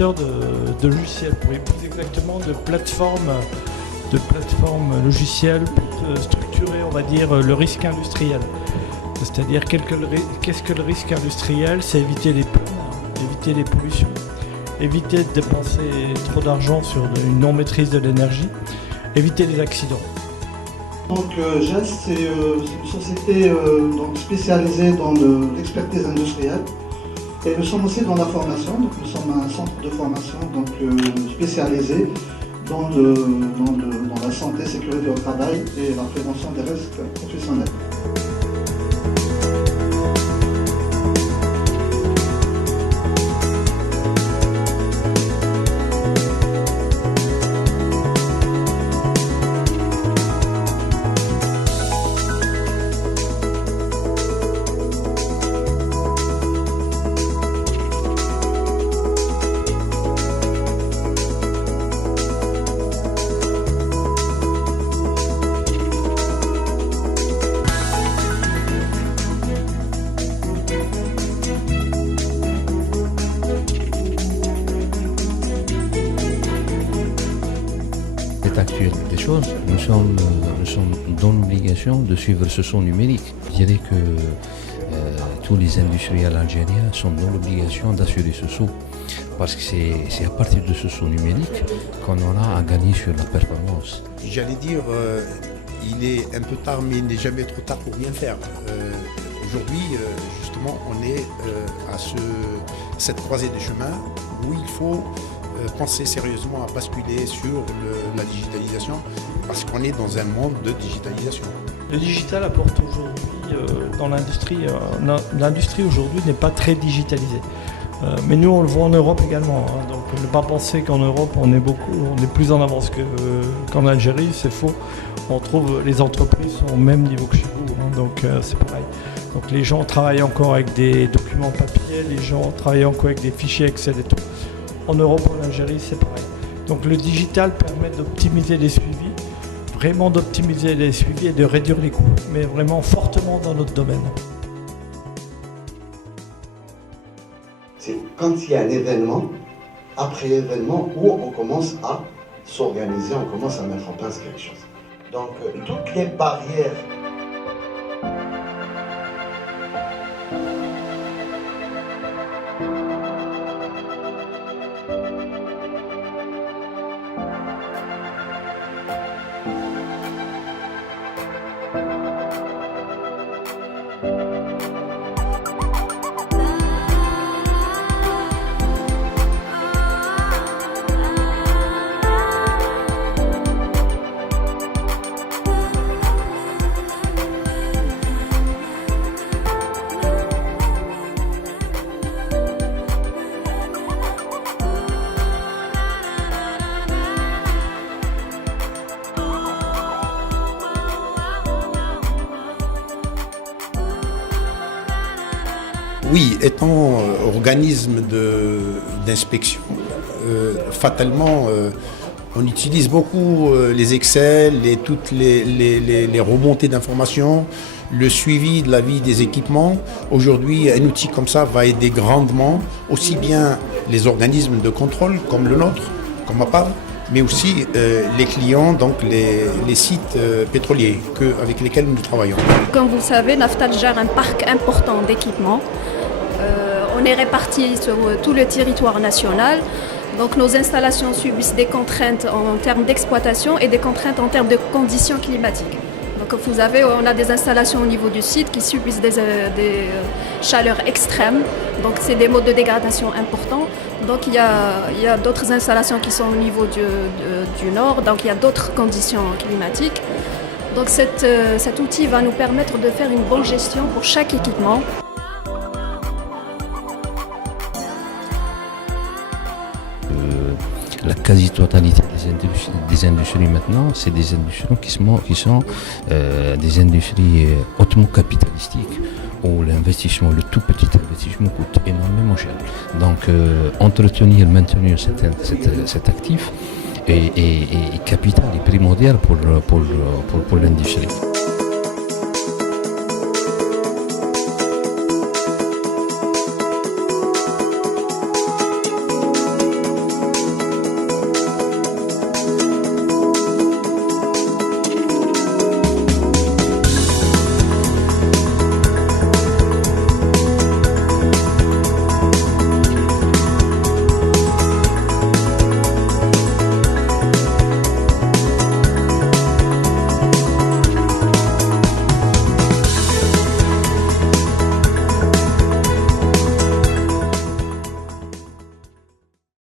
créateurs de logiciels, pour plus exactement de plateformes logicielles pour structurer, on va dire, le risque industriel. C'est-à-dire qu'est-ce que le risque industriel? C'est éviter les pannes, éviter les pollutions, éviter de dépenser trop d'argent sur une non-maîtrise de l'énergie, éviter les accidents. Donc GES, c'est une société donc spécialisée dans l'expertise industrielle. Et nous sommes aussi dans la formation, donc nous sommes un centre de formation donc, spécialisé dans la santé, sécurité au travail et la prévention des risques professionnels. Actuelle des choses, nous sommes dans l'obligation de suivre ce saut numérique. Je dirais que tous les industriels algériens sont dans l'obligation d'assurer ce saut, parce que c'est à partir de ce saut numérique qu'on aura à gagner sur la performance. J'allais dire, il est un peu tard, mais il n'est jamais trop tard pour bien faire. Aujourd'hui, justement, on est à cette croisée des chemins où il faut penser sérieusement à basculer sur la digitalisation, parce qu'on est dans un monde de digitalisation. Le digital apporte aujourd'hui dans l'industrie. L'industrie aujourd'hui n'est pas très digitalisée. Mais nous, on le voit en Europe également. Donc ne pas penser qu'en Europe, on est plus en avance qu'en Algérie, c'est faux. On trouve les entreprises sont au même niveau que chez vous. Donc c'est pareil. Donc les gens travaillent encore avec des documents papier, les gens travaillent encore avec des fichiers Excel et tout. En Europe, en Algérie, c'est pareil. Donc le digital permet d'optimiser les suivis, vraiment d'optimiser les suivis et de réduire les coûts, mais vraiment fortement dans notre domaine. C'est quand il y a un événement, après l'événement, où on commence à s'organiser, on commence à mettre en place quelque chose. Donc toutes les barrières Oui, étant organisme d'inspection, fatalement, on utilise beaucoup les Excel et toutes les remontées d'informations, le suivi de la vie des équipements. Aujourd'hui, un outil comme ça va aider grandement aussi bien les organismes de contrôle comme le nôtre, comme APAV, mais aussi les clients, donc les sites pétroliers avec lesquels nous travaillons. Comme vous le savez, Naftal gère un parc important d'équipements. On est répartis sur tout le territoire national. Donc nos installations subissent des contraintes en termes d'exploitation et des contraintes en termes de conditions climatiques. Donc on a des installations au niveau du site qui subissent des chaleurs extrêmes. Donc c'est des modes de dégradation importants. Donc il y a d'autres installations qui sont au niveau du nord. Donc il y a d'autres conditions climatiques. Donc cet outil va nous permettre de faire une bonne gestion pour chaque équipement. La quasi-totalité des industries maintenant, c'est des industries qui sont des industries hautement capitalistiques, où l'investissement, le tout petit investissement coûte énormément cher. Donc maintenir cet actif est capital et primordial pour l'industrie.